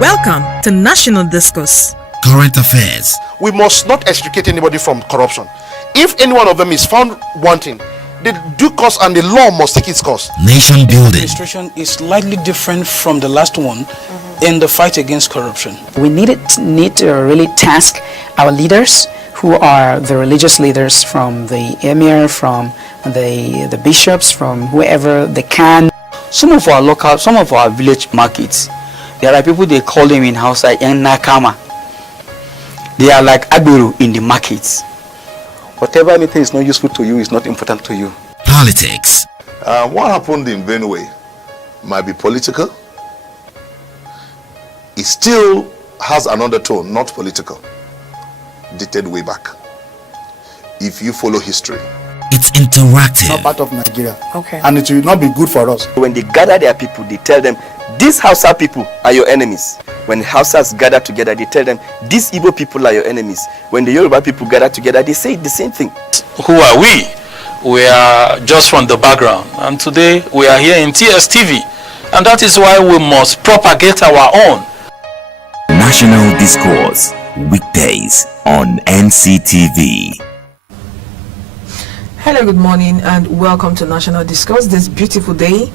Welcome to National Discourse. Current affairs. We must not extricate anybody from corruption. If any one of them is found wanting, the due course and the law must take its course. Nation building. Administration is slightly different from the last one in the fight against corruption. We need to really task our leaders, who are the religious leaders, from the emir, from the bishops, from whoever they can. Some of our village markets, there are people, they call them in Hausa yang nakama. They are like abiru in the markets. Whatever anything is not useful to you is not important to you. Politics. What happened in Benue might be political. It still has an undertone, not political, dated way back. If you follow history, it's interactive. Not part of Nigeria. Okay. And it will not be good for us. When they gather their people, they tell them, these Hausa people are your enemies. When Hausas gather together, they tell them, these Igbo people are your enemies. When the Yoruba people gather together, they say the same thing. Who are we? We are just from the background, and today we are here in TSTV, and that is why we must propagate our own. National Discourse, weekdays on NCTV. Hello, good morning, and welcome to National Discourse this beautiful day.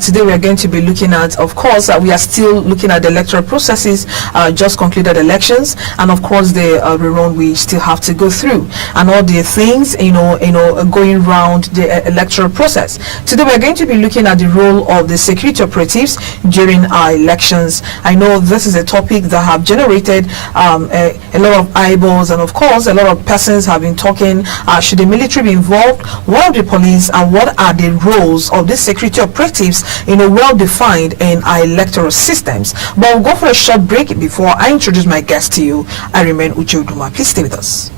Today we are going to be looking at, of course, we are still looking at the electoral processes, just concluded elections, and of course the rerun we still have to go through, and all the things going around the electoral process. Today we are going to be looking at the role of the security operatives during our elections. I know this is a topic that have generated a lot of eyeballs, and of course a lot of persons have been talking, should the military be involved? What are the police, and what are the roles of the security operatives, well defined in our electoral systems? But we'll go for a short break before I introduce my guest to you. I remain Uche Uduma. Please stay with us.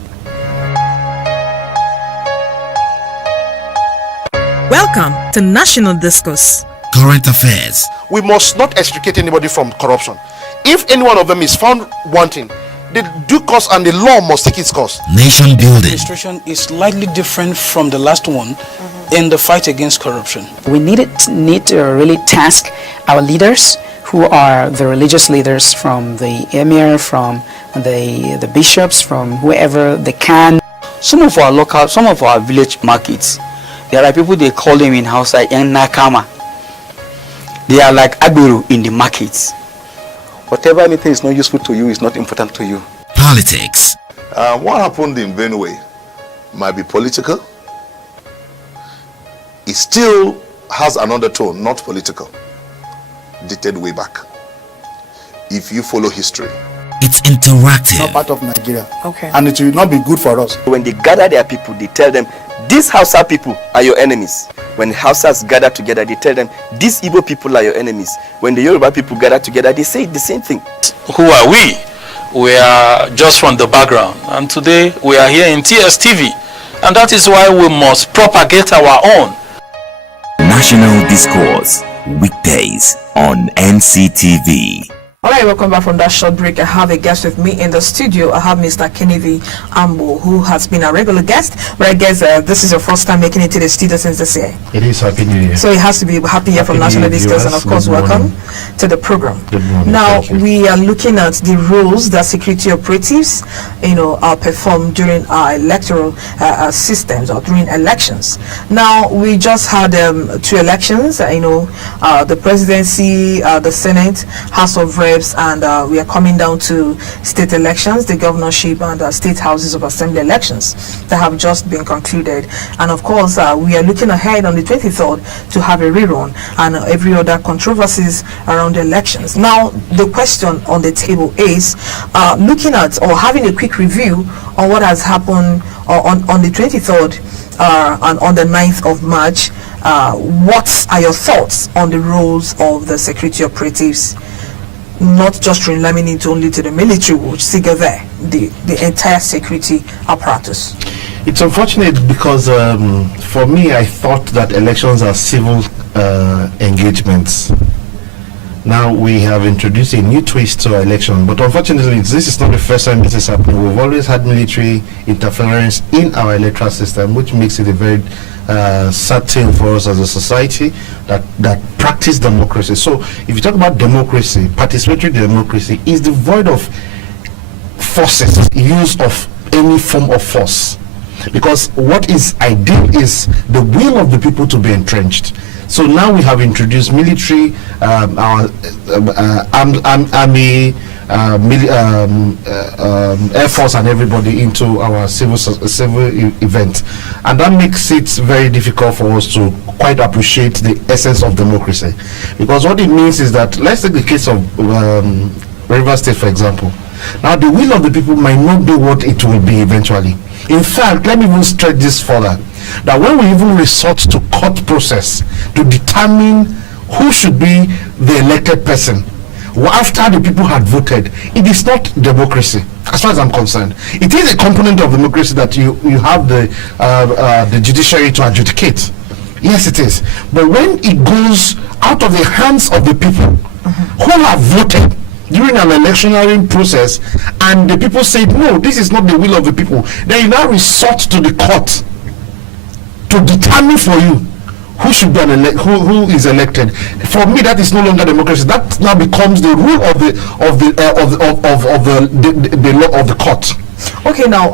Welcome to National Discourse. Current affairs. We must not extricate anybody from corruption. If any one of them is found wanting, the due course and the law must take its course. Nation building. Administration is slightly different from the last one in the fight against corruption. We need to really task our leaders, who are the religious leaders, from the emir, from the bishops, from whoever they can. Some of our village markets, there are people, they call them in Hausa yang nakama. They are like abiru in the markets. Whatever anything is not useful to you is not important to you. Politics. what happened in Benue might be political. It still has an undertone, not political, dated way back. If you follow history, it's interactive. Not part of Nigeria. Okay. And it will not be good for us. When they gather their people, they tell them, these Hausa people are your enemies. When Hausas gather together, they tell them, these Igbo people are your enemies. When the Yoruba people gather together, they say the same thing. Who are we? We are just from the background, and today we are here in TSTV, and that is why we must propagate our own. National Discourse, weekdays on NCTV. Alright, welcome back from that short break. I have a guest with me in the studio. I have Mr. Kennedy Ambo, who has been a regular guest, but I guess this is your first time making it to the studio since this year. It is. Happy New Year. So it has to be happy year from National Discourse, and of course welcome to the program. Good morning. Now we are looking at the roles that security operatives perform during our electoral systems or during elections. Now we just had 2 elections, the presidency, the Senate, House of Reps, and we are coming down to state elections, the governorship and state houses of assembly elections that have just been concluded. And of course we are looking ahead on the 23rd to have a rerun and every other controversies around the elections. Now the question on the table is looking at or having a quick review on what has happened on the 23rd and on the 9th of March. What are your thoughts on the roles of the security operatives? Not just relying it only to the military, which figure there, the entire security apparatus. It's unfortunate because for me, I thought that elections are civil engagements. Now we have introduced a new twist to our election, but unfortunately this is not the first time this is happening. We've always had military interference in our electoral system, which makes it a very sad thing for us as a society that practice democracy. So if you talk about democracy, participatory democracy is devoid of forces, use of any form of force, because what is ideal is the will of the people to be entrenched. So now we have introduced military, our army, Air Force and everybody into our civil event, and that makes it very difficult for us to quite appreciate the essence of democracy, because what it means is that, let's take the case of Rivers State for example. Now the will of the people might not be what it will be eventually. In fact, let me even stretch this further, that when we even resort to court process to determine who should be the elected person after the people had voted, it is not democracy as far as I'm concerned. It is a component of democracy that you have the judiciary to adjudicate. Yes, it is. But when it goes out of the hands of the people who have voted during an electionary process, and the people said no, this is not the will of the people, then you now resort to the court to determine for you who should be who is elected. For me, that is no longer democracy. That now becomes the rule of the law of the court. Okay, now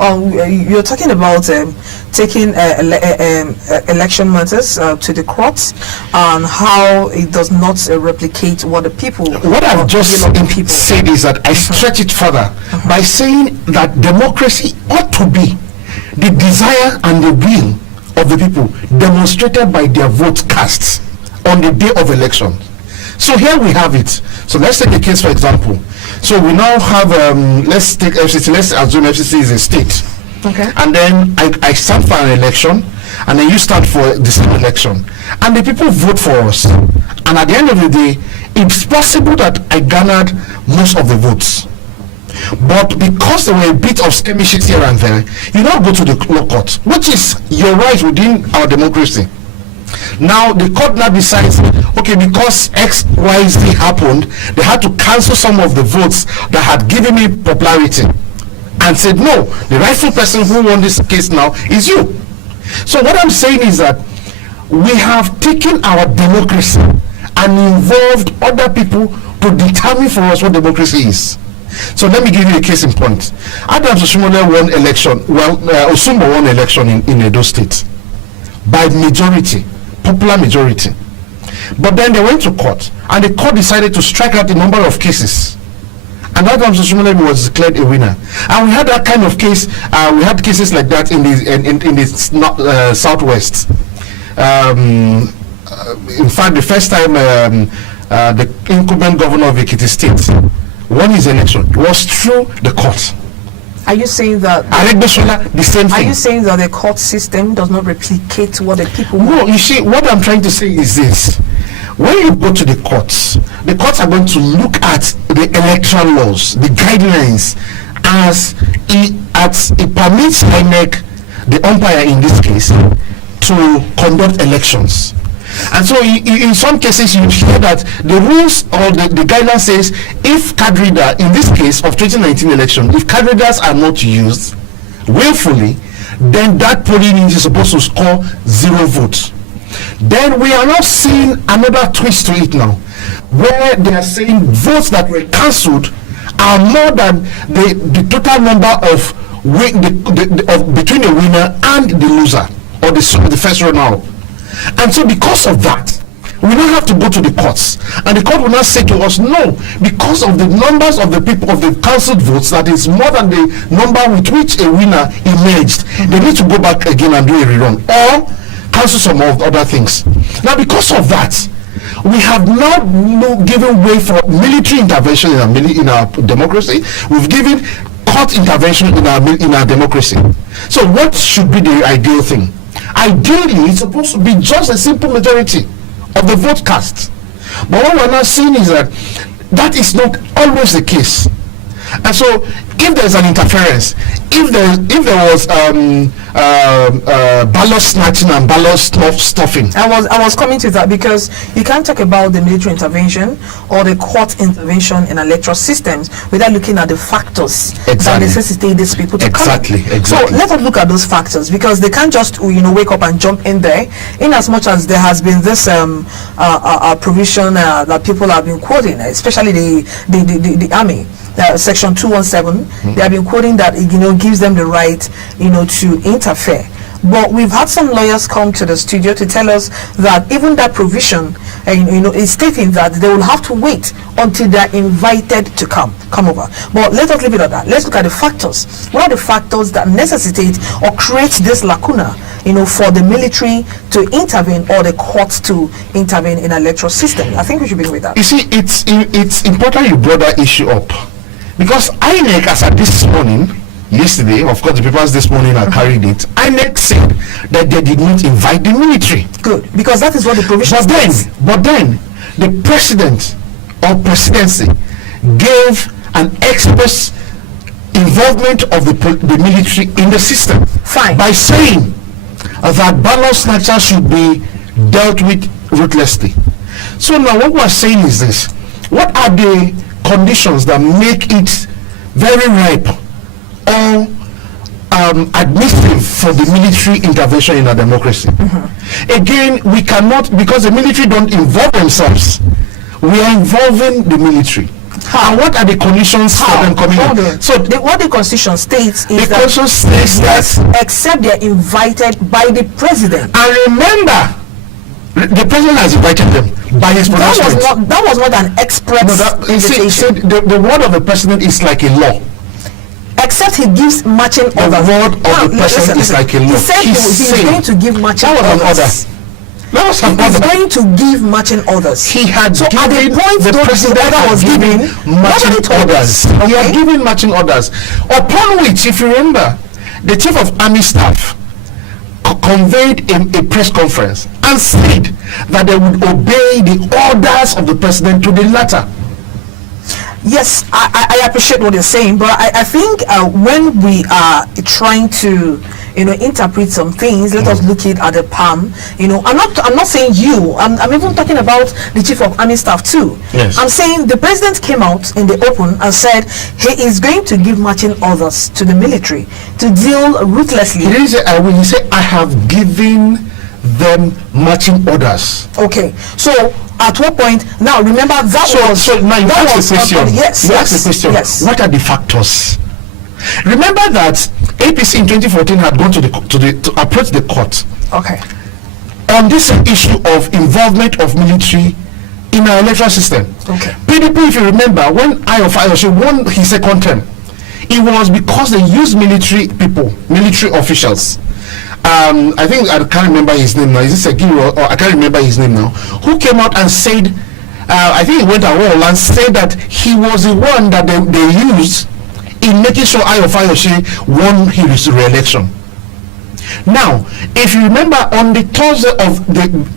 you're talking about taking election matters to the courts and how it does not replicate what the people. What I've just said is that I stretch it further by saying that democracy ought to be the desire and the will of the people demonstrated by their votes cast on the day of election. So here we have it. So let's take a case for example. So we now have let's take FCC. Let's assume FCC is a state. Okay. And then I stand for an election, and then you stand for the same election, and the people vote for us. And at the end of the day, it's possible that I garnered most of the votes. But because there were a bit of skirmishes here and there, you now go to the law court, which is your right within our democracy. Now the court now decides, okay, because XYZ happened, they had to cancel some of the votes that had given me popularity, and said no, the rightful person who won this case now is you. So what I'm saying is that we have taken our democracy and involved other people to determine for us what democracy is. So let me give you a case in point. Adams Osumole won election. Well, Osumbo won election in Edo State by majority, popular majority. But then they went to court, and the court decided to strike out a number of cases. And Adams Osumole was declared a winner. And we had that kind of case. We had cases like that in the southwest. In fact, the first time the incumbent governor of Ekiti State won his election was through the court. Are you saying that the same thing? Are you saying that the court system does not replicate what the people want? No, you see, what I'm trying to say is this: when you go to the courts are going to look at the electoral laws, the guidelines, as it permits INEC, the umpire in this case, to conduct elections. And so in some cases you hear that the rules or the guidelines says if card reader, in this case of 2019 election, if card readers are not used willfully, then that polling unit is supposed to score 0 votes. Then we are now seeing another twist to it now, where they are saying votes that were cancelled are more than the total number of between the winner and the loser, or the first runner up. And so because of that, we now have to go to the courts, and the court will now say to us, no, because of the numbers of the people of the cancelled votes, that is more than the number with which a winner emerged, they need to go back again and do a rerun or cancel some of other things. Now because of that, we have now given way for military intervention in our democracy. We've given court intervention in our democracy. So what should be the ideal thing? Ideally, it's supposed to be just a simple majority of the vote cast. But what we're now seeing is that is not always the case. And so if there's an interference, if there was ballot snatching and ballot stuffing. I was coming to that, because you can't talk about the military intervention or the court intervention in electoral systems without looking at the factors that necessitate these people to come in. So let us look at those factors, because they can't just wake up and jump in there. In as much as there has been this provision that people have been quoting, especially the army. Section 217, they have been quoting that it gives them the right to interfere. But we've had some lawyers come to the studio to tell us that even that provision is stating that they will have to wait until they are invited to come over. But let us leave it at that. Let's look at the factors. What are the factors that necessitate or create this lacuna for the military to intervene or the courts to intervene in an electoral system? I think we should begin with that. You see, it's important you brought that issue up, because INEC, as at this morning, yesterday, of course the papers this morning are carrying it, INEC said that they did not invite the military. Good, because that is what the provision says. But then the president or presidency gave an express involvement of the military in the system. Fine. By saying that ballot snatchers should be dealt with ruthlessly. So now what we're saying is this: what are the conditions that make it very ripe or admissive for the military intervention in a democracy? Again, we cannot, because the military don't involve themselves, we are involving the military. And what are the conditions for them coming in? So what the constitution states is the constitution states that except they are invited by the president. And remember, the president has invited them by his pronouncement. That was not an express invitation. The word of the president is like a law. Except he gives marching orders. The word of the president is like a law. He said he's going to give marching orders. That was an order. He's going to give marching orders. He had so given, at the point the president was giving marching orders. Okay? He had given marching orders. Upon which, if you remember, the chief of army staff conveyed a press conference and said that they would obey the orders of the president to the letter. Yes, I appreciate what you're saying, but I think when we are trying to interpret some things, let us look at the palm. I'm not saying you. I'm even talking about the chief of army staff too. Yes. I'm saying the president came out in the open and said he is going to give marching orders to the military to deal ruthlessly. He didn't say I will. He said I have given them marching orders. Okay, so at what point? Now remember that was. So now you ask the question. Yes. You ask the question. Yes. What are the factors? Remember that APC in 2014 had gone to approach the court. Okay. On this issue of involvement of military in our electoral system. Okay. PDP, if you remember, when Ayoshe won his second term, it was because they used military people, military officials. I think I can't remember his name now. Is it Segiro or I can't remember his name now? Who came out and said, I think he went to wall and said that he was the one that they used in making sure Ayoshe won his re-election. Now, if you remember, on the Thursday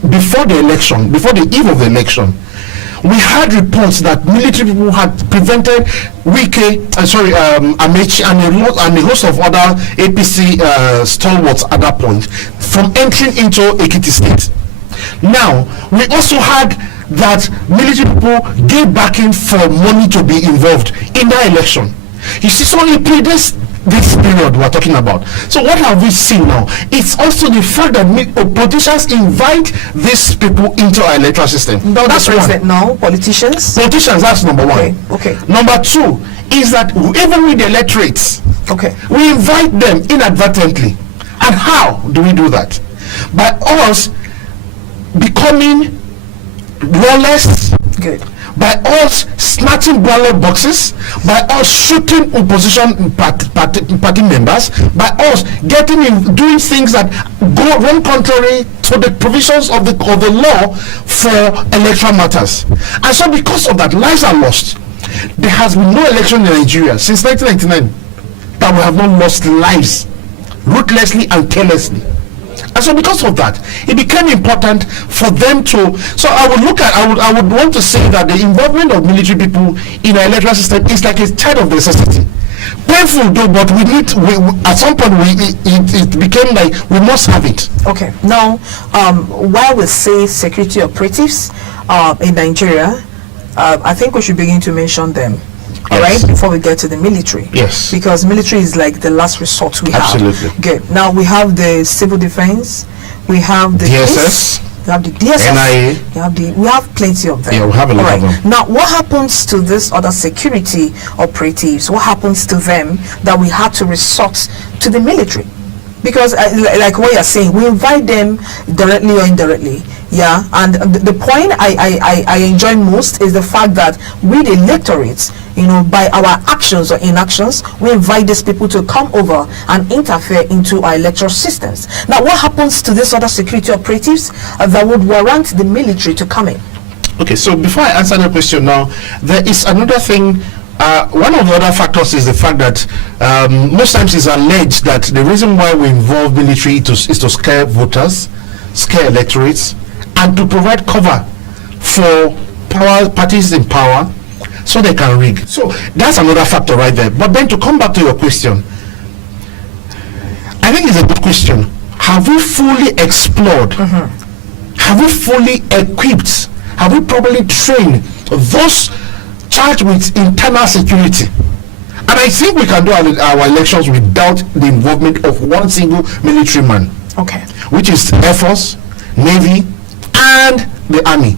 before the eve of the election, we had reports that military people had prevented Amechi and a host of other APC stalwarts at that point from entering into Ekiti State. Now, we also had that military people gave backing for money to be involved in that election. You see, so it predates this period we're talking about. So what have we seen now? It's also the fact that politicians invite these people into our electoral system. No, that's one. No, politicians. Politicians, that's number one. Okay. Number two is that even with the electorates, we invite them inadvertently. And how do we do that? By us becoming lawless. Good. By us snatching ballot boxes, by us shooting opposition party members, by us doing things that run contrary to the provisions of the law for electoral matters. And so because of that, lives are lost. There has been no election in Nigeria since 1999 that we have not lost lives ruthlessly and carelessly. And so because of that, it became important for them to, so I would want to say that the involvement of military people in our electoral system is like a child of necessity. Painful though, but at some point it became like we must have it. Okay. Now, while we say security operatives in Nigeria, I think we should begin to mention them. All Yes. right, before we get to the military. Yes. Because military is like the last resort we Absolutely. have. Good. Now we have the civil defense, we have the DSS, we have the DSS, NIA. we have plenty of them. Yeah, we have a lot All of them. Now, what happens to these other security operatives? What happens to them that we had to resort to the military? Because like what you're saying, we invite them directly or indirectly. Yeah, and the point I enjoy most is the fact that we, the electorates, by our actions or inactions, we invite these people to come over and interfere into our electoral systems. Now, what happens to these other security operatives that would warrant the military to come in? Okay, so before I answer the question now, there is another thing. One of the other factors is the fact that most times it's alleged that the reason why we involve military is to scare voters, scare electorates, and to provide cover for parties in power so they can rig. So that's another factor right there. But then to come back to your question, I think it's a good question. Have we fully explored? Have we fully equipped? Have we properly trained those charged with internal security? And I think we can do our elections without the involvement of one single military man. Okay. Which is Air Force, Navy, and the Army.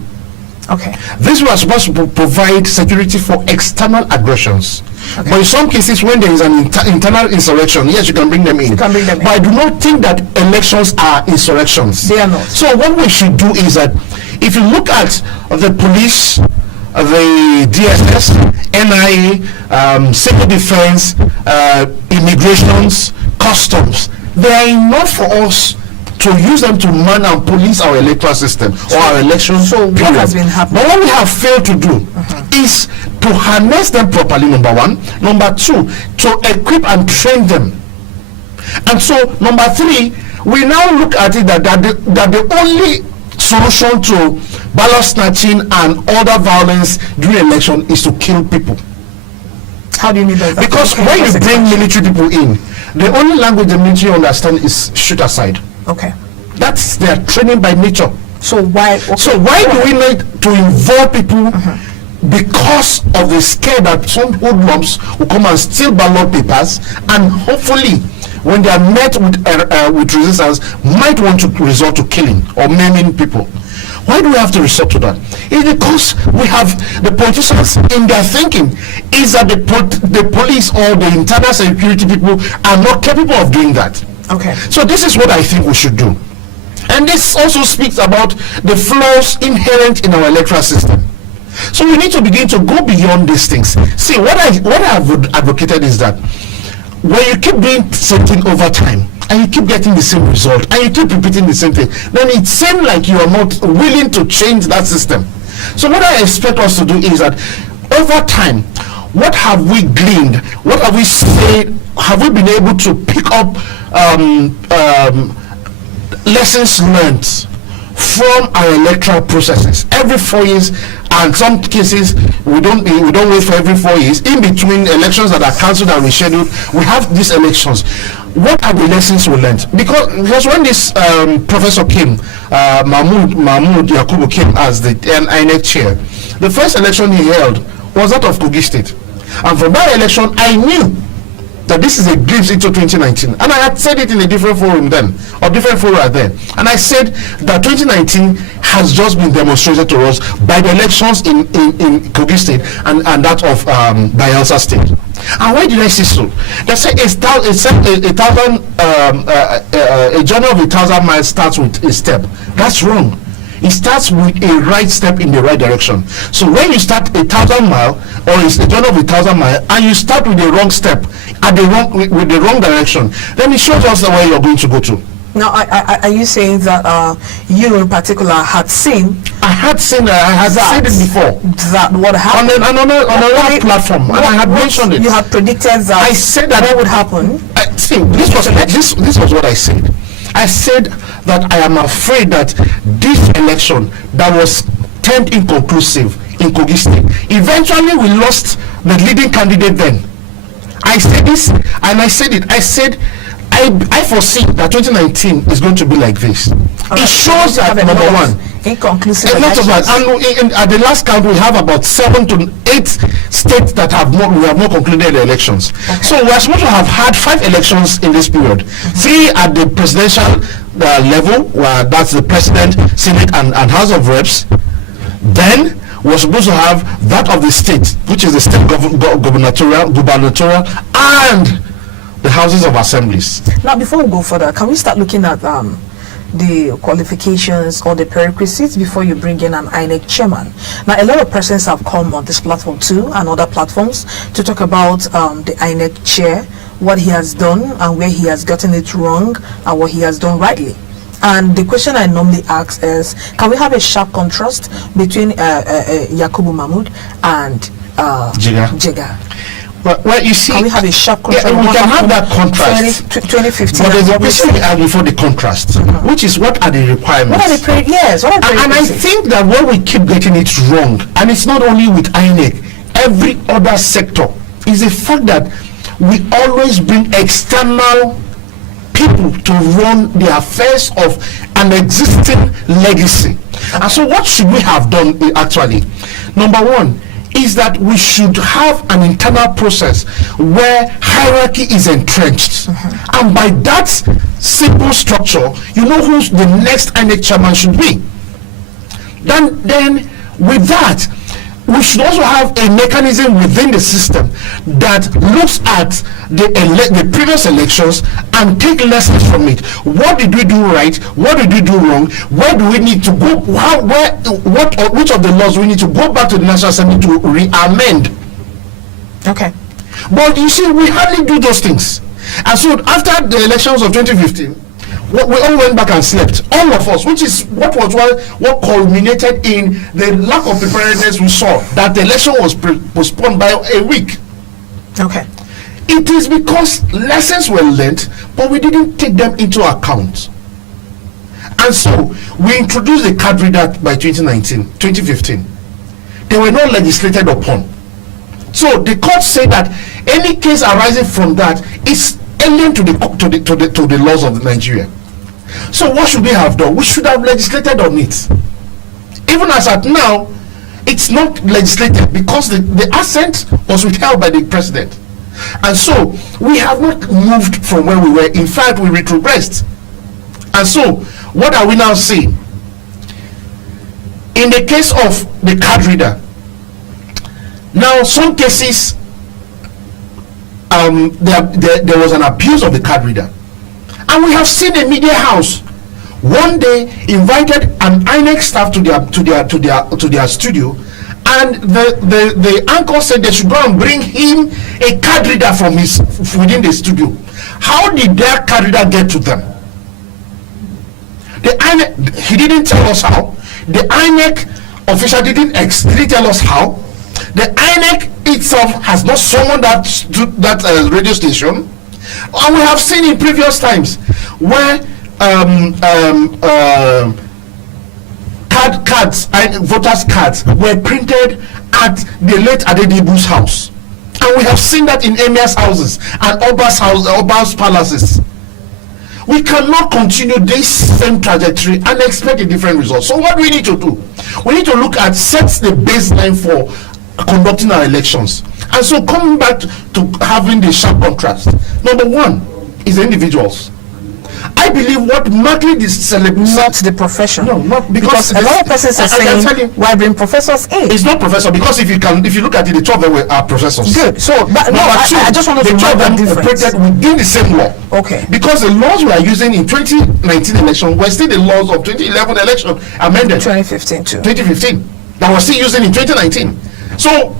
Okay. This was supposed to provide security for external aggressions. Okay. But in some cases, when there is an internal insurrection, yes, you can bring them in. You can bring them in. But I do not think that elections are insurrections. They are not. So what we should do is that if you look at the police, the DSS, NIA, civil defense, immigrations, customs, they are enough for us to use them to man and police our electoral system or our elections. So what has been happening? But what we have failed to do is to harness them properly, number one. Number two, to equip and train them. And so, number three, we now look at it that the only solution to ballot snatching and other violence during election is to kill people. How do you mean by that? Because Okay, when you that's bring expansion. military people in, the only language the military understand is shoot aside. Okay. That's their training by nature. So why? Okay. So why do we need to involve people? Because of the scare that some hoodlums will come and steal ballot papers, and hopefully, when they are met with resistance, might want to resort to killing or maiming people. Why do we have to resort to that? It's because we have the politicians in their thinking is that the police or the internal security people are not capable of doing that. Okay. So this is what I think we should do. And this also speaks about the flaws inherent in our electoral system. So we need to begin to go beyond these things. See, what I have advocated is that when you keep doing something over time and you keep getting the same result and you keep repeating the same thing, then it seems like you are not willing to change that system. So what I expect us to do is that over time, what have we gleaned? What have we said? Have we been able to pick up lessons learned from our electoral processes every 4 years? And some cases we don't wait for every 4 years. In between elections that are cancelled and rescheduled, we have these elections. What are the lessons we learned? Because when this professor came, Mahmoud Yakubu came as the INEC chair, the first election he held was that of Kogi State, and from that election I knew that this is a glimpse into 2019, and I had said it in a different forum then, or different fora then, and I said that 2019 has just been demonstrated to us by the elections in Kogi State and that of Bayelsa State. And why did I say so? They say a journey of 1,000 miles starts with a step. That's wrong. It starts with a right step in the right direction. So when you start 1,000 mile or it's a journey of 1,000 mile and you start with the wrong step with the wrong direction, then it shows us the way you're going to go to. Now, are you saying that you in particular had seen? I had said it before. That what happened on another platform, and I had mentioned it. You had predicted that. I said that would happen. This was what I said. I said that I am afraid that this election that was termed inconclusive in Kogi State, eventually we lost the leading candidate then. I said this, and I said it. I said, I foresee that 2019 is going to be like this. Right. It shows that, number one, inconclusive a lot of that, and at the last count we have about 7 to 8 states that have not, we have not concluded the elections. Okay. So we are supposed to have had 5 elections in this period. 3 at the presidential level, that's the president, senate, and house of reps. Then we're supposed to have that of the state, which is the state gubernatorial, and the houses of assemblies. Now, before we go further, can we start looking at the qualifications or the prerequisites before you bring in an INEC chairman? Now, a lot of persons have come on this platform too and other platforms to talk about the INEC chair, what he has done and where he has gotten it wrong and what he has done rightly. And the question I normally ask is, can we have a sharp contrast between Yakubu Mahmoud and Jega? Well, you see, can we have a sharp contrast? Yeah, we can have that contrast. 2015. But there's a question we have before the contrast, which is, what are the requirements? What are the and I think that when we keep getting it wrong, and it's not only with INEC, every other sector, is the fact that we always bring external people to run the affairs of an existing legacy. And so what should we have done actually? Number one is that we should have an internal process where hierarchy is entrenched. And by that simple structure, you know who the next INEC chairman should be. Then with that, we should also have a mechanism within the system that looks at the previous elections and take lessons from it. What did we do right? What did we do wrong? Where do we need to go? Which of the laws we need to go back to the National Assembly to re-amend? Okay. But you see, we hardly do those things. And so after the elections of 2015, we all went back and slept, all of us, which is what culminated in the lack of preparedness we saw, that the election was postponed by a week. Okay. It is because lessons were learned, but we didn't take them into account. And so we introduced the card reader by 2015. They were not legislated upon. So the court said that any case arising from that is alien to the laws of Nigeria. So what should we have done? We should have legislated on it. Even as at now, it's not legislated because the assent was withheld by the president. And so we have not moved from where we were. In fact, we retrogressed. And so what are we now seeing? In the case of the card reader, now some cases there was an abuse of the card reader, and we have seen a media house one day invited an INEC staff to their studio, and the anchor said they should go and bring him a card reader from within the studio. How did their card reader get to them? The INEC, he didn't tell us how. The INEC official didn't tell us how. The INEC itself has not summoned that radio station, and we have seen in previous times where voters' cards were printed at the late Adedibu's house, and we have seen that in Emir's houses and Oba's palaces. We cannot continue this same trajectory and expect a different result. So what do we need to do? We need to look at set the baseline for conducting our elections. And so coming back to having the sharp contrast, number one is the individuals. I believe what markedly not the profession. No, not because a lot of persons are saying why bring professors in. It's not professor, because if you look at it, the 12 of them are professors. Good. So but no, I just want to know that difference. Operated within the same law. Okay. Because the laws we are using in 2019 election were still the laws of 2011 election amended. 2015 too. 2015 that we're still using in 2019. So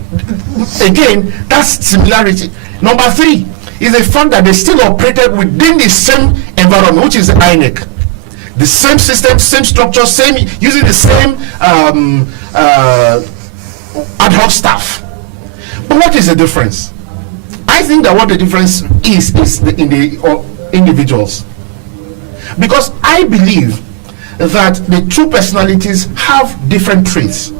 again, that's similarity. Number three is the fact that they still operated within the same environment, which is the INEC. The same system, same structure, using the same ad hoc staff. But what is the difference? I think that what the difference is in the individuals. Because I believe that the two personalities have different traits.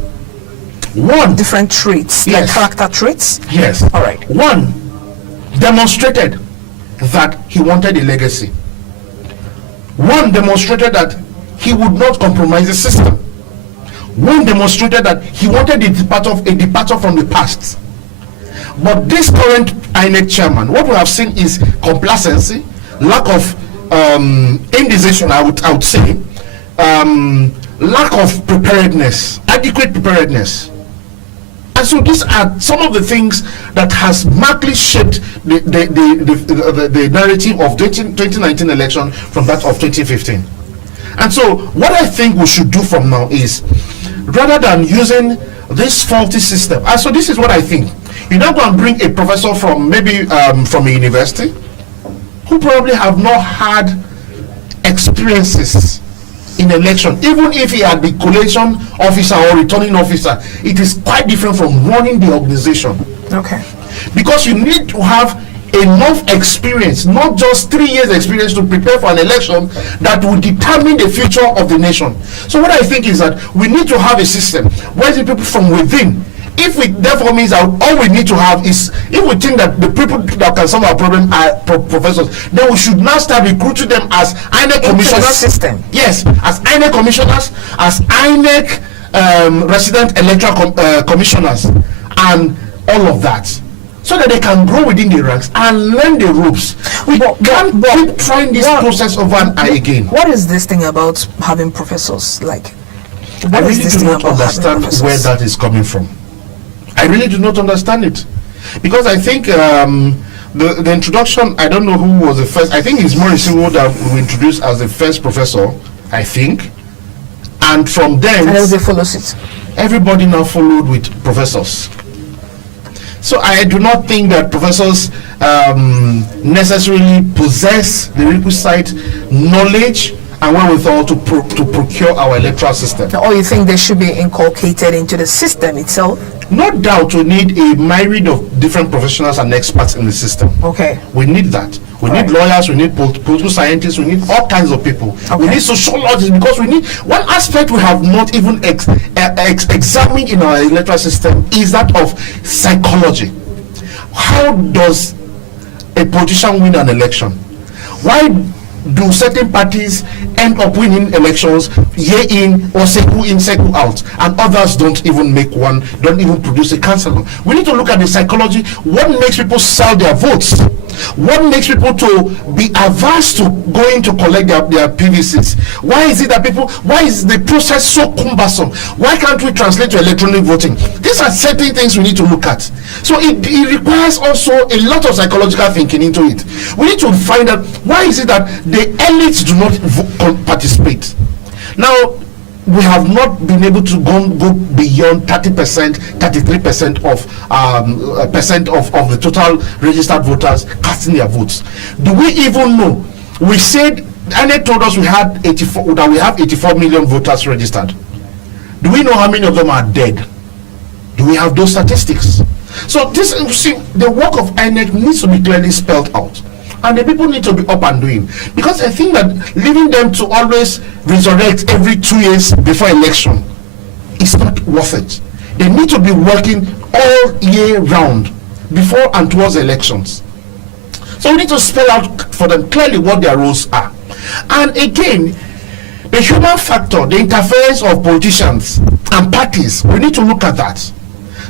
One, different traits, yes, like character traits. Yes. All right. One, demonstrated that he wanted a legacy. One demonstrated that he would not compromise the system. One demonstrated that he wanted a departure from the past. But this current INEC chairman, what we have seen is complacency, lack of indecision, I would say, lack of preparedness, adequate preparedness. And so these are some of the things that has markedly shaped the narrative of 2019 election from that of 2015. And so what I think we should do from now is, rather than using this faulty system, and so this is what I think, you now go and bring a professor from maybe from a university who probably have not had experiences in election. Even if he had the collation officer or returning officer, it is quite different from running the organization. Okay. Because you need to have enough experience, not just 3 years experience, to prepare for an election that will determine the future of the nation. So what I think is that we need to have a system where the people from within, if we therefore means that all we need to have is, if we think that the people that can solve our problem are professors, then we should now start recruiting them as INEC commissioners. System. Yes, as INEC commissioners, as INEC resident electoral commissioners, and all of that, so that they can grow within the ranks and learn the ropes. We can't keep trying this process over and again. What is this thing about having professors? Like, I really do not understand where that is coming from. I really do not understand it, because I think the introduction, I don't know who was the first. I think it's Morrissey that we introduced as the first professor, I think, and from then they follow it. Everybody now followed with professors. So I do not think that professors necessarily possess the requisite knowledge and wherewithal to procure our electoral system. Or you think they should be inculcated into the system itself? No doubt we need a myriad of different professionals and experts in the system. Okay. We need that. We need lawyers, we need political scientists, we need all kinds of people. Okay. We need sociologists, because we need one aspect we have not even examined in our electoral system is that of psychology. How does a politician win an election? Why do certain parties end up winning elections year in or cycle in, cycle out, and others don't even make one, don't even produce a councillor? We need to look at the psychology. What makes people sell their votes? What makes people to be averse to going to collect their PVCs? Why is it that why is the process so cumbersome? Why can't we translate to electronic voting? These are certain things we need to look at. So it requires also a lot of psychological thinking into it. We need to find out why is it that the elites do not participate. Now, we have not been able to go beyond 30%, 33% of the total registered voters casting their votes. Do we even know? We said, INEC told us we have 84 million voters registered. Do we know how many of them are dead? Do we have those statistics? So this, you see, the work of INEC needs to be clearly spelled out. And the people need to be up and doing, because I think that leaving them to always resurrect every 2 years before election is not worth it. They need to be working all year round before and towards elections. So we need to spell out for them clearly what their roles are. And again, the human factor, the interference of politicians and parties, we need to look at that.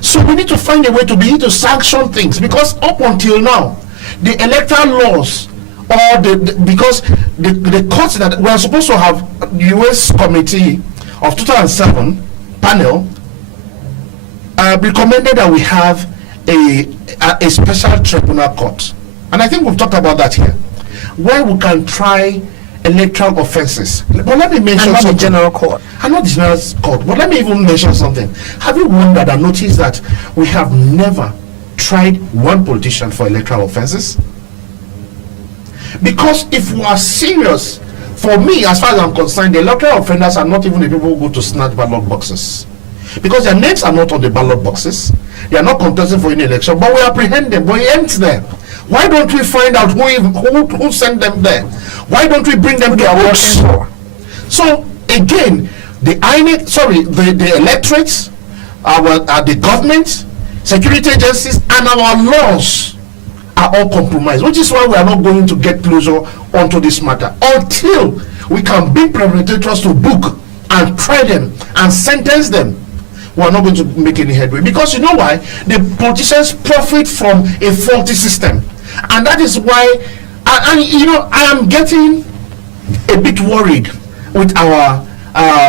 So we need to find a way to be able to sanction things, because up until now, the electoral laws, or because the courts that we are supposed to have, the US committee of 2007 panel recommended that we have a special tribunal court, and I think we've talked about that here, where we can try electoral offenses. But let me mention something. The general court. And not the general court. But let me even mention something. Have you wondered and noticed that we have never tried one politician for electoral offenses? Because if we are serious, for me, as far as I'm concerned, the electoral offenders are not even the people who go to snatch ballot boxes, because their names are not on the ballot boxes. They are not contesting for any election, but we apprehend them, but we end them. Why don't we find out who sent them there? Why don't we bring them to our works? So again, the INEC, the electorates, the government, security agencies, and our laws are all compromised, which is why we are not going to get closure onto this matter until we can bring perpetrators to book and try them and sentence them. We are not going to make any headway, because you know why? The politicians profit from a faulty system, and that is why. And you know, I am getting a bit worried with our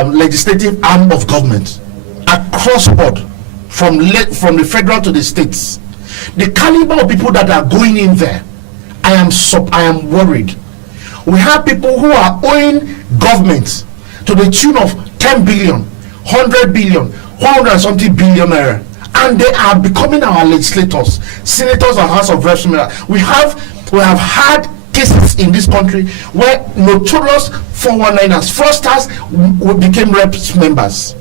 legislative arm of government across board, from the federal to the states. The caliber of people that are going in there, I am worried. We have people who are owing government to the tune of 10 billion, 100 billion, 100 and something billion naira, and they are becoming our legislators, senators and House of Representatives. We have had cases in this country where notorious 419ers, fraudsters became reps members.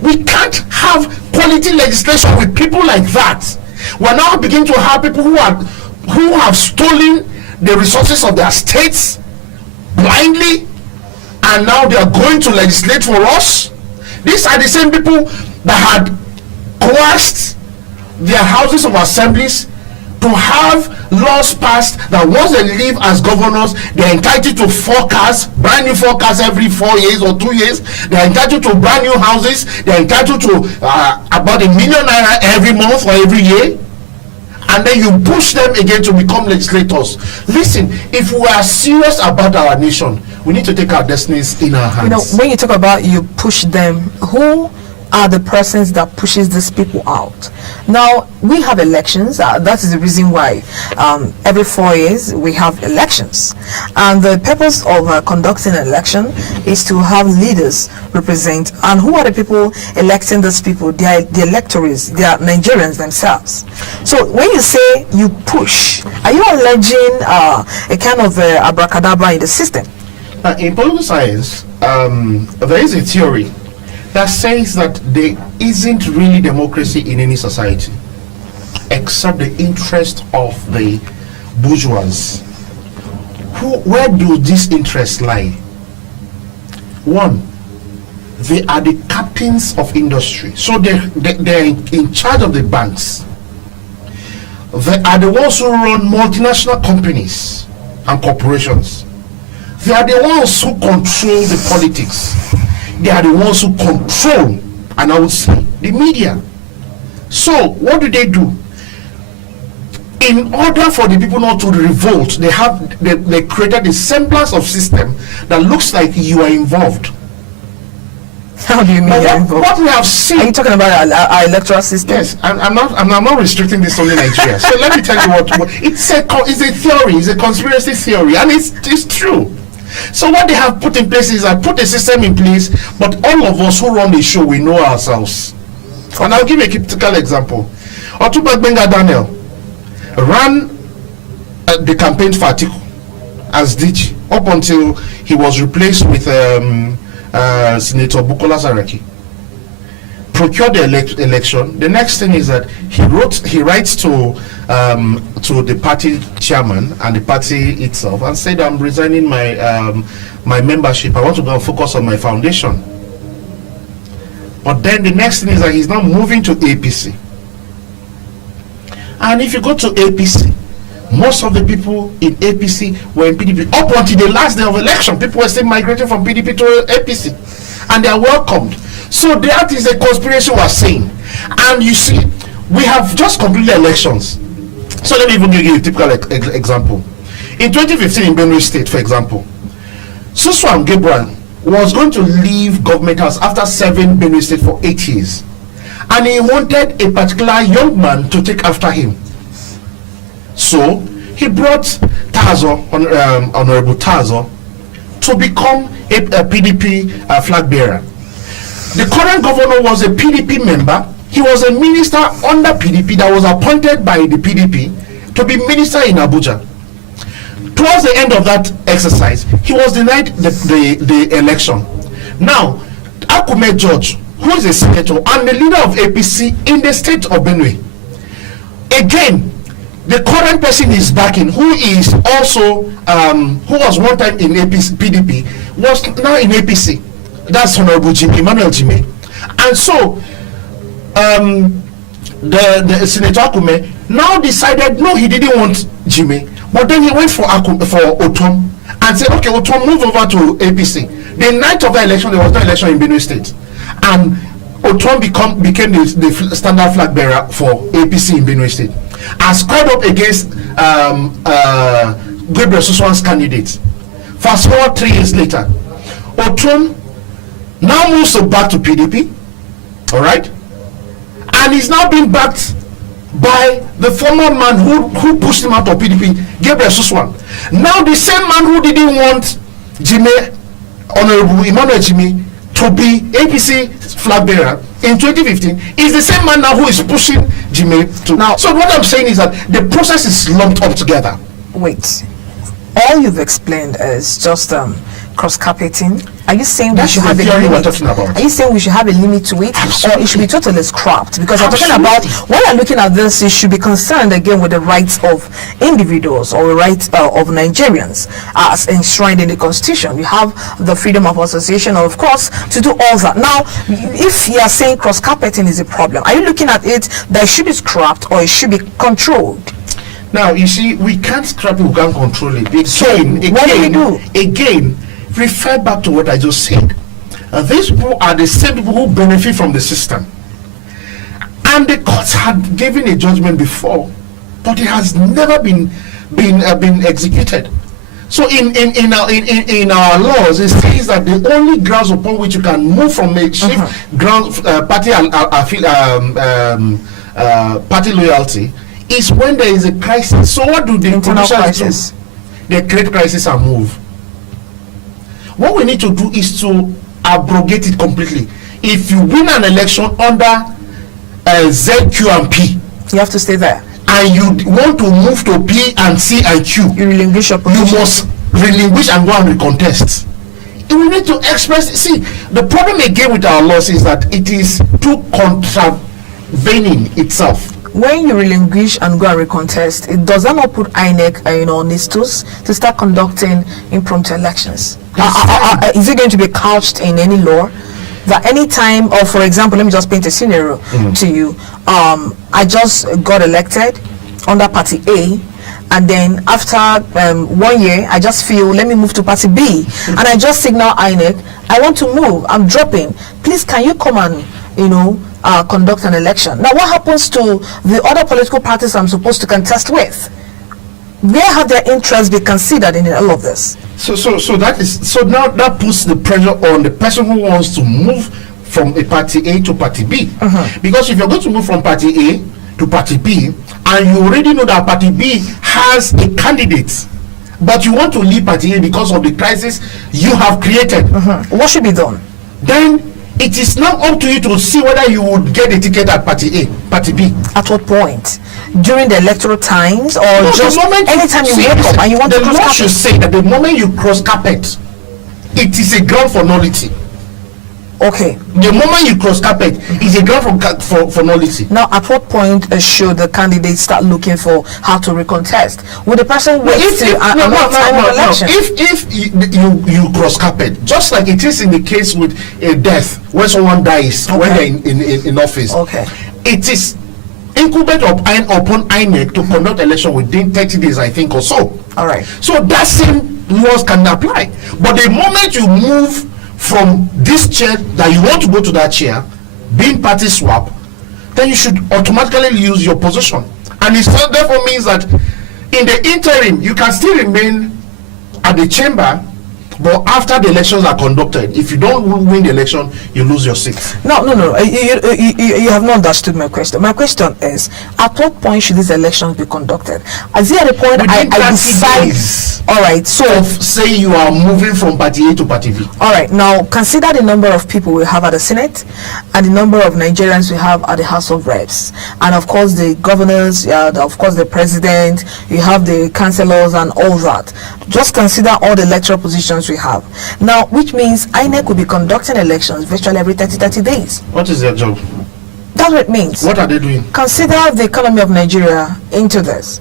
We can't have quality legislation with people like that. We're now beginning to have people who have stolen the resources of their states blindly, and now they are going to legislate for us. These are the same people that had coerced their houses of assemblies to have laws passed that once they leave as governors, they're entitled to 4 cars, brand new 4 cars every 4 years or 2 years. They're entitled to brand new houses. They're entitled to about ₦1 million every month or every year. And then you push them again to become legislators. Listen, if we are serious about our nation, we need to take our destinies in our hands. You know, when you talk about you push them, who are the persons that pushes these people out? Now, we have elections. That is the reason why every 4 years we have elections. And the purpose of conducting an election is to have leaders represent. And who are the people electing these people? They are the electors. They are Nigerians themselves. So when you say you push, are you alleging a kind of abracadabra in the system? In political science, there is a theory that says that there isn't really democracy in any society except the interest of the bourgeois. Where do these interests lie? One, they are the captains of industry, so they're in charge of the banks. They are the ones who run multinational companies and corporations. They are the ones who control the politics. They are the ones who control, and I would say, the media. So what do? In order for the people not to revolt, they created a semblance of system that looks like you are involved. How do you mean you're involved? What we have seen. Are you talking about our electoral system? Yes, I'm not restricting this only Nigeria. So let me tell you what it's a theory, it's a conspiracy theory, and it's true. So what they have put in place is I put a system in place, but all of us who run the show, we know ourselves. And I'll give you a typical example. Otuba Benga Daniel ran the campaign for Atiku as DG up until he was replaced with Senator Bukola Saraki. Procured the election. The next thing is that he writes to the party chairman and the party itself and said, I'm resigning my membership. I want to go and focus on my foundation. But then the next thing is that he's now moving to APC. And if you go to APC, most of the people in APC were in PDP. Up until the last day of election, people were still migrating from PDP to APC. And they are welcomed. So that is a conspiracy we're saying. And you see, we have just completed elections. So let me even give you a typical example. In 2015 in Benue State, for example, Suswam Gabriel was going to leave government house after serving Benue State for 8 years. And he wanted a particular young man to take after him. So he brought Tazo, Honorable Tazo, to become a PDP flag bearer. The current governor was a PDP member. He was a minister under PDP that was appointed by the PDP to be minister in Abuja. Towards the end of that exercise, he was denied the election. Now, Akume George, who is a senator and the leader of APC in the state of Benue, again, the current person is backing, who is also, who was one time in APC, PDP, was now in APC. That's Honorable Emmanuel Jime. And so, the Senator Akume now decided no, he didn't want Jimmy, but then he went for Otom and said, okay, Otom, move over to APC. The night of the election, there was no election in Benue State, and Otom became the standard flag bearer for APC in Benue State, and squared up against Gabriel Suswan's candidate. Fast forward 3 years later, Otom now moves back to PDP, all right, and he's now being backed by the former man who pushed him out of PDP, Gabriel Suswan. Now the same man who didn't want Jimmy, Honorable Emmanuel Jimmy, to be APC flag bearer in 2015 is the same man now who is pushing Jimmy to. Now, so what I'm saying is that the process is lumped up together. Wait, all you've explained is just cross-carpeting. Are you saying we should have a limit? Are you saying we should have a limit to it, or it should be totally scrapped? Because I'm talking about, when you're looking at this, you should be concerned again with the rights of individuals or the rights of Nigerians as enshrined in the Constitution. You have the freedom of association, or of course, to do all that. Now, if you are saying cross-carpeting is a problem, are you looking at it that it should be scrapped or it should be controlled? Now, you see, we can't scrap it, we can't control it. Again, refer back to what I just said. These people are the same people who benefit from the system. And the courts had given a judgment before, but it has never been executed. So in our laws, it says that the only grounds upon which you can move from makeshift grounds party loyalty is when there is a crisis. So what do the politicians do? They create crisis and move. What we need to do is to abrogate it completely. If you win an election under Z, Q, and P, you have to stay there. And you want to move to P and C and Q, you relinquish your position. You must relinquish and go and recontest. We need to express. See, the problem again with our laws is that it is too contravening itself. When you relinquish and go and recontest, it does not put INEC on its toes to start conducting impromptu elections. Is it going to be couched in any law that any time, or for example, let me just paint a scenario to you. I just got elected under party A, and then after 1 year, I just feel, let me move to party B, and I just signal INEC, I want to move, I'm dropping. Please, can you come and conduct an election? Now, what happens to the other political parties I'm supposed to contest with? Where have their interests be considered in all of this? So now that puts the pressure on the person who wants to move from a party A to party B. Because if you're going to move from party A to party B, and you already know that party B has a candidate, but you want to leave party A because of the crisis you have created, what should be done? Then it is now up to you to see whether you would get a ticket at party A, party B. At what point? During the electoral times, or just anytime you wake up and you want to cross carpet? The law should say that the moment you cross carpet, it is a ground for nullity. Okay. The moment you cross carpet is a ground for nullity. Now, at what point should the candidates start looking for how to recontest? Will the person wait till time of election? If you cross carpet, just like it is in the case with a death, when someone dies when they're in office, it is incumbent upon INEC to conduct election within 30 days, I think, or so. All right. So that same laws can apply. But the moment you move from this chair that you want to go to that chair, being party swap, then you should automatically lose your position. And it therefore means that in the interim, you can still remain at the chamber, but after the elections are conducted, if you don't win the election, you lose your seat. No. You have not understood my question. My question is, at what point should these elections be conducted? Is it at the point I decide? All right. So say you are moving from party A to party B. All right. Now consider the number of people we have at the Senate, and the number of Nigerians we have at the House of Reps, and of course the governors, of course the president. You have the councillors and all that. Just consider all the electoral positions we have now, which means INEC will be conducting elections virtually every 30 days. What is their job? That's what it means. What are they doing? Consider the economy of Nigeria into this.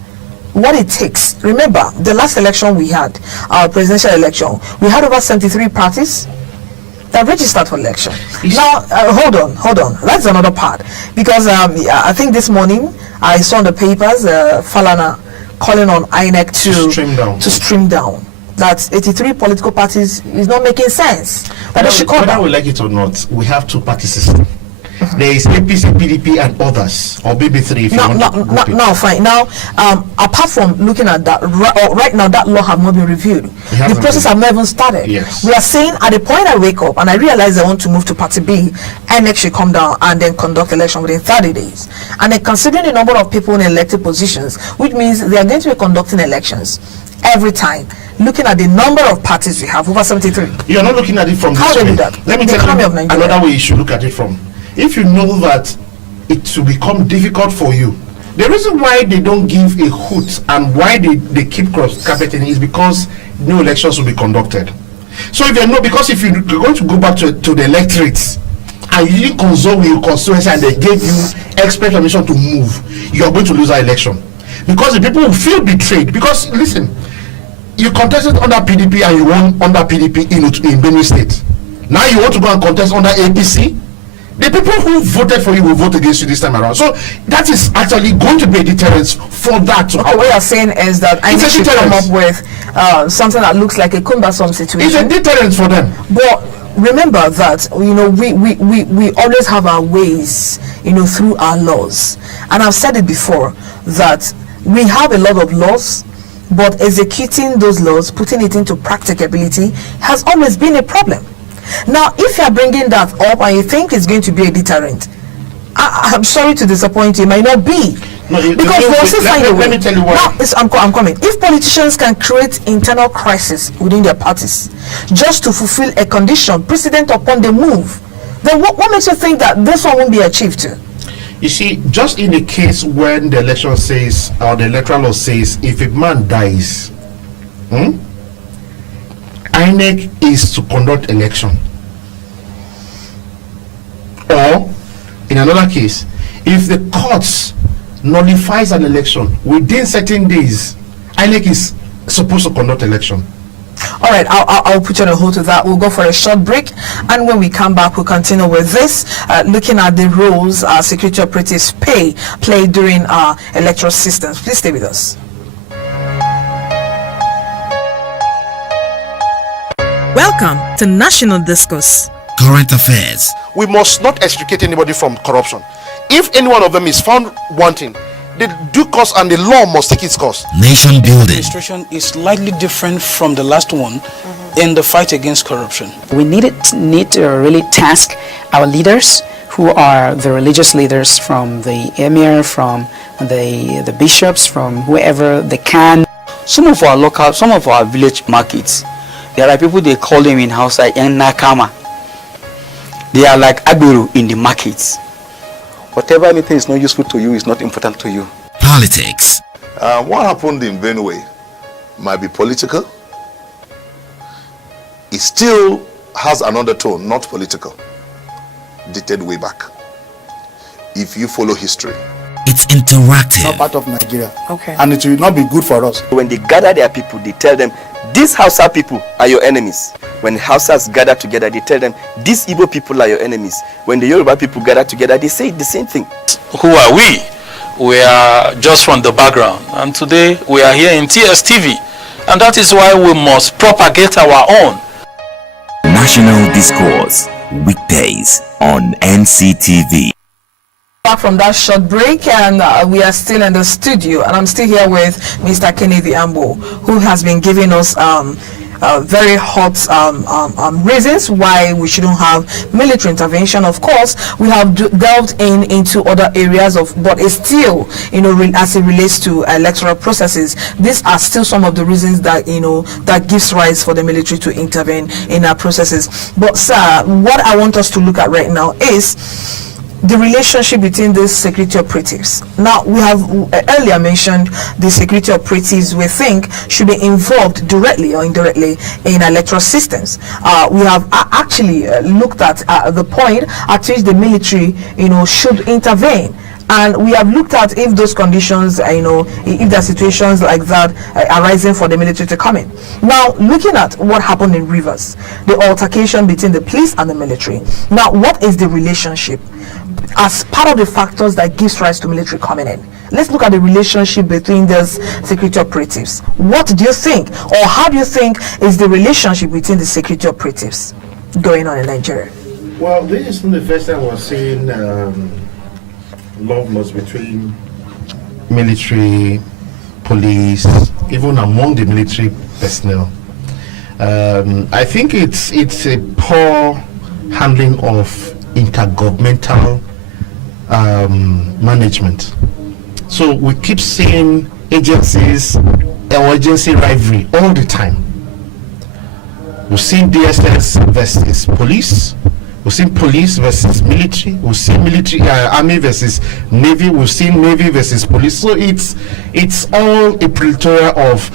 What it takes. Remember, the last election we had, our presidential election, we had over 73 parties that registered for election. Now, hold on. That's another part. Because I think this morning, I saw in the papers Falana calling on INEC to stream down. That 83 political parties is not making sense. That they should come whether down. we like it or not, we have two-party system. There is APC, PDP, and others, or maybe three if you want to group it. No, fine. Now, apart from looking at that, right now that law have not been reviewed. The process have not even started. Yes. We are saying at the point I wake up and I realize I want to move to Party B, INEC should come down and then conduct election within 30 days. And then considering the number of people in elected positions, which means they are going to be conducting elections every time. Looking at the number of parties we have, over 73. You're not looking at it from How this do way. you do that? Let me The tell economy you of Nigeria. another way you should look at it from. If you know that it will become difficult for you, the reason why they don't give a hoot and why they keep cross-carpeting is because no elections will be conducted. So if you know, because if you're going to go back to the electorates and you didn't consult with your constituency and they gave you express permission to move, you're going to lose that election. Because the people will feel betrayed. Because listen, you contested under PDP and you won under PDP in Benue State. Now you want to go and contest under APC? The people who voted for you will vote against you this time around. So that is actually going to be a deterrence for that to happen. What you're saying is that I should come up with something that looks like a cumbersome situation. It's a deterrence for them. But remember that we always have our ways, through our laws. And I've said it before that we have a lot of laws, but executing those laws, putting it into practicability, has always been a problem. Now, if you are bringing that up and you think it's going to be a deterrent, I'm sorry to disappoint you, it might not be. No, because we'll also find a way. Let me tell you why. Now, I'm coming. If politicians can create internal crisis within their parties just to fulfill a condition precedent upon the move, then what makes you think that this one won't be achieved too? You see, just in the case when the election says, or the electoral law says, if a man dies, INEC is to conduct election. Or, in another case, if the courts nullifies an election within certain days, INEC is supposed to conduct election. All right, I'll put you on a hold to that. We'll go for a short break, and when we come back, we'll continue with this, looking at the roles our security operatives play during our electoral systems. Please stay with us. Welcome to National Discourse. Current affairs. We must not extricate anybody from corruption. If any one of them is found wanting, the due course and the law must take its course. Nation building. Administration is slightly different from the last one in the fight against corruption. We need to really task our leaders, who are the religious leaders, from the emir, from the bishops, from whoever they can. Some of our village markets, there are people, they call them in Hausa yang nakama. They are like agbero in the markets. Whatever anything is not useful to you is not important to you. Politics. What happened in Benue might be political. It still has another tone, not political, dated way back. If you follow history. It's interactive. Not part of Nigeria. Okay. And it will not be good for us. When they gather their people, they tell them, these Hausa people are your enemies. When the Hausas gather together, they tell them, these Igbo people are your enemies. When the Yoruba people gather together, they say the same thing. Who are we? We are just from the background. And today, we are here in TSTV. And that is why we must propagate our own. National Discourse. Weekdays on NCTV. Back from that short break, and we are still in the studio, and I'm still here with Mr. Kennedy Ambo, who has been giving us very hot reasons why we shouldn't have military intervention. Of course, we have delved into other areas but it's still, as it relates to electoral processes, these are still some of the reasons that that gives rise for the military to intervene in our processes. But sir, what I want us to look at right now is the relationship between these security operatives. Now, we have earlier mentioned the security operatives we think should be involved directly or indirectly in electoral systems. We have actually looked at the point at which the military, should intervene. And we have looked at if those conditions, if there are situations like that arising for the military to come in. Now, looking at what happened in Rivers, the altercation between the police and the military. Now, what is the relationship? as part of the factors that gives rise to military coming in. Let's look at the relationship between these security operatives. What do you think, or how do you think is the relationship between the security operatives going on in Nigeria? Well, this is not the first time we're seeing love lost between military, police, even among the military personnel. I think it's a poor handling of intergovernmental management. So we keep seeing agencies or agency rivalry all the time. We've seen DSS versus police. We've seen police versus military. We've seen military army versus navy. We've seen navy versus police. So it's all a plethora of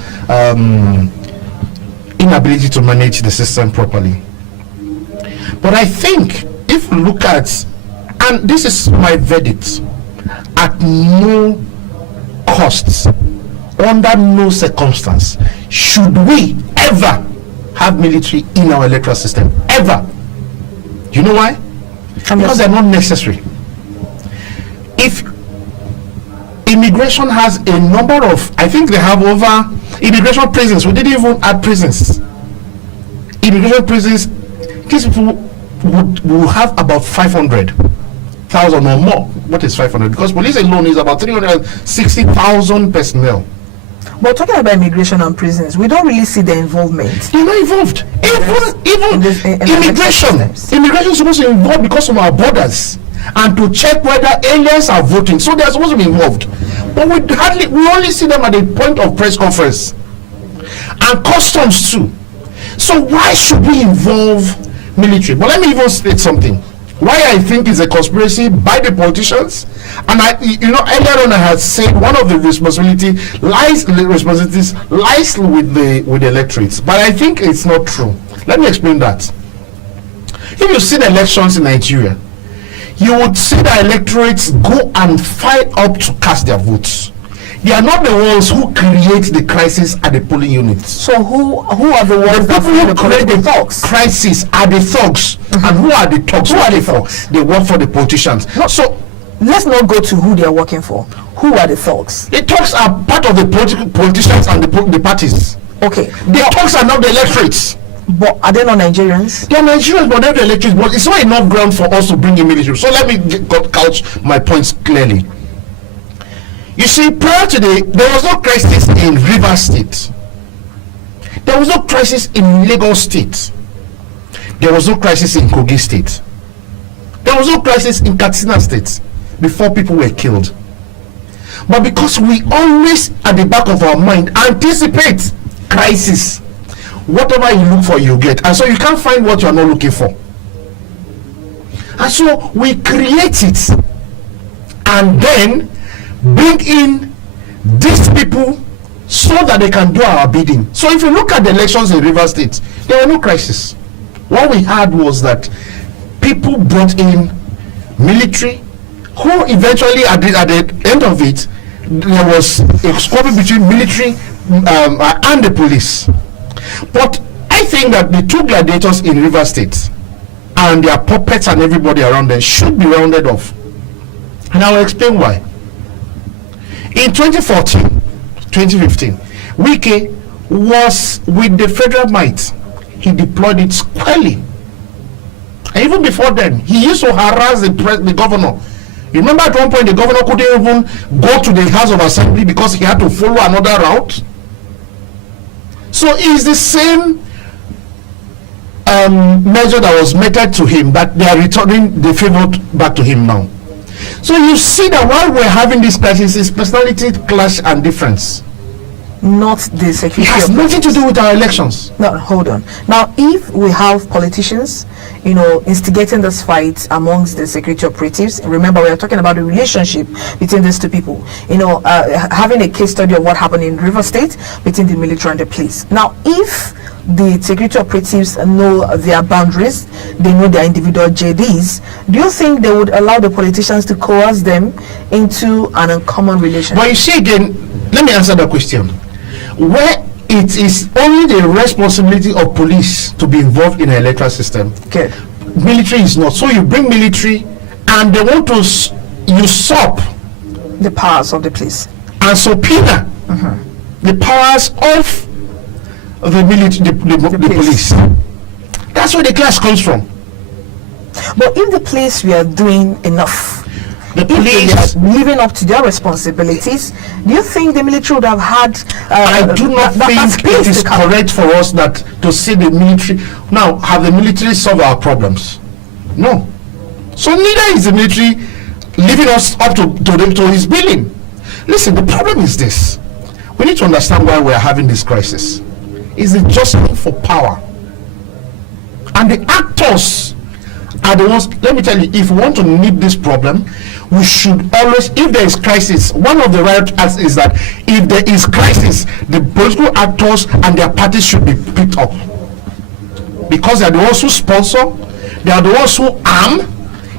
inability to manage the system properly. But I think if we look at, and this is my verdict, at no costs, under no circumstance, should we ever have military in our electoral system. Ever. You know why? Because they're not necessary. If immigration has a number of, I think they have over immigration prisons. We didn't even add prisons. Immigration prisons, these people will have about 500,000 or more. What is 500? Because police alone is about 360,000 personnel. But talking about immigration and prisons, we don't really see the involvement. They're not involved. Even immigration is supposed to be involved because of our borders and to check whether aliens are voting. So they're supposed to be involved. But we only see them at the point of press conference. And customs too. So why should we involve military? But let me even state something. Why I think it's a conspiracy by the politicians, and earlier on I had said one of the responsibilities lies with the electorates, but I think it's not true. Let me explain that. If you see the elections in Nigeria, you would see the electorates go and fight up to cast their votes. They are not the ones who create the crisis at the polling units. So who are the ones that create the crisis are the thugs. And who are the thugs? Who are the thugs? They work for the politicians. So let's not go to who they are working for. Who are the thugs? The thugs are part of the politicians and the parties. Okay. The thugs are not the electorates. But are they not Nigerians? They are Nigerians, but they're the electorates. But it's not enough ground for us to bring in military. So let me couch my points clearly. You see, prior to there was no crisis in Rivers State. There was no crisis in Lagos State. There was no crisis in Kogi State. There was no crisis in Katsina State before people were killed. But because we always, at the back of our mind, anticipate crisis, whatever you look for, you get. And so you can't find what you are not looking for. And so we create it and then bring in these people so that they can do our bidding. So if you look at the elections in Rivers State, there were no crisis. What we had was that people brought in military, who eventually at the end of it, there was a squabble between military and the police. But I think that the two gladiators in Rivers State and their puppets and everybody around them should be rounded off. And I will explain why. In 2015, Wike was with the federal might. He deployed it squarely. And even before then, he used to harass the governor. You remember at one point the governor couldn't even go to the House of Assembly because he had to follow another route. So it's the same measure that was meted to him that they are returning the favor back to him now. So you see that while we're having this crisis, it's personality clash and difference. Not the security. It has nothing to do with our elections. No, hold on. Now, if we have politicians, instigating this fight amongst the security operatives, remember we are talking about the relationship between these two people. Having a case study of what happened in River State between the military and the police. Now, if the security operatives know their boundaries, they know their individual JDs, do you think they would allow the politicians to coerce them into an uncommon relationship? But you see again, let me answer that question. Where it is only the responsibility of police to be involved in an electoral system, okay, military is not. So you bring military and they want to usurp the powers of the police and subpoena the powers of the military, the police. That's where the clash comes from. But if the police were doing enough, the if they police were living up to their responsibilities, do you think the military would have had I do not think it is correct for us that to see the military now have the military solve our problems. No. So neither is the military leaving us up to his billing. Listen, the problem is this. We need to understand why we are having this crisis. It's the jostling for power. And the actors are the ones. Let me tell you, if we want to nip this problem, we should always, if there is crisis, one of the right acts is that if there is crisis, the political actors and their parties should be picked up. Because they are the ones who sponsor, they are the ones who arm,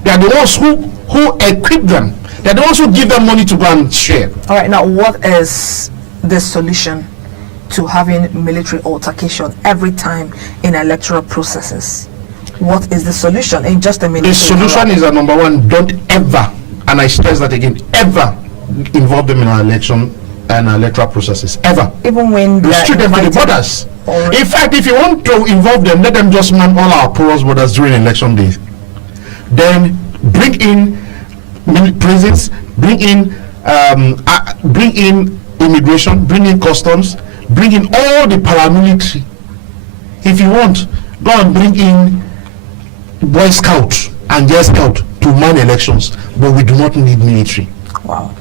they are the ones who equip them, they are the ones who give them money to go and share. All right, now what is the solution to having military altercation every time in electoral processes? What is the solution in just a minute? The solution is that number one, don't ever, and I stress that again, ever involve them in our election and electoral processes. Ever. Even when restrict them to the borders. In fact, if you want to involve them, let them just man all our porous borders during election days. Then bring in prisons, bring in immigration, bring in customs, bring in all the paramilitary. If you want, go and bring in Boy Scout and Girl Scout to man elections, but we do not need military. Wow.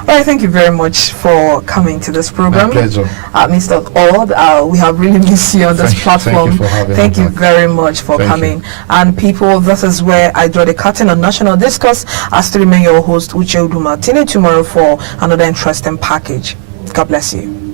All right, thank you very much for coming to this program. My pleasure. Mr. Ord, we have really missed you on this platform. Thank you very much for coming. And people, this is where I draw the curtain on National Discourse. I still remain your host, Uche Uduma. Tune in tomorrow for another interesting package. God bless you.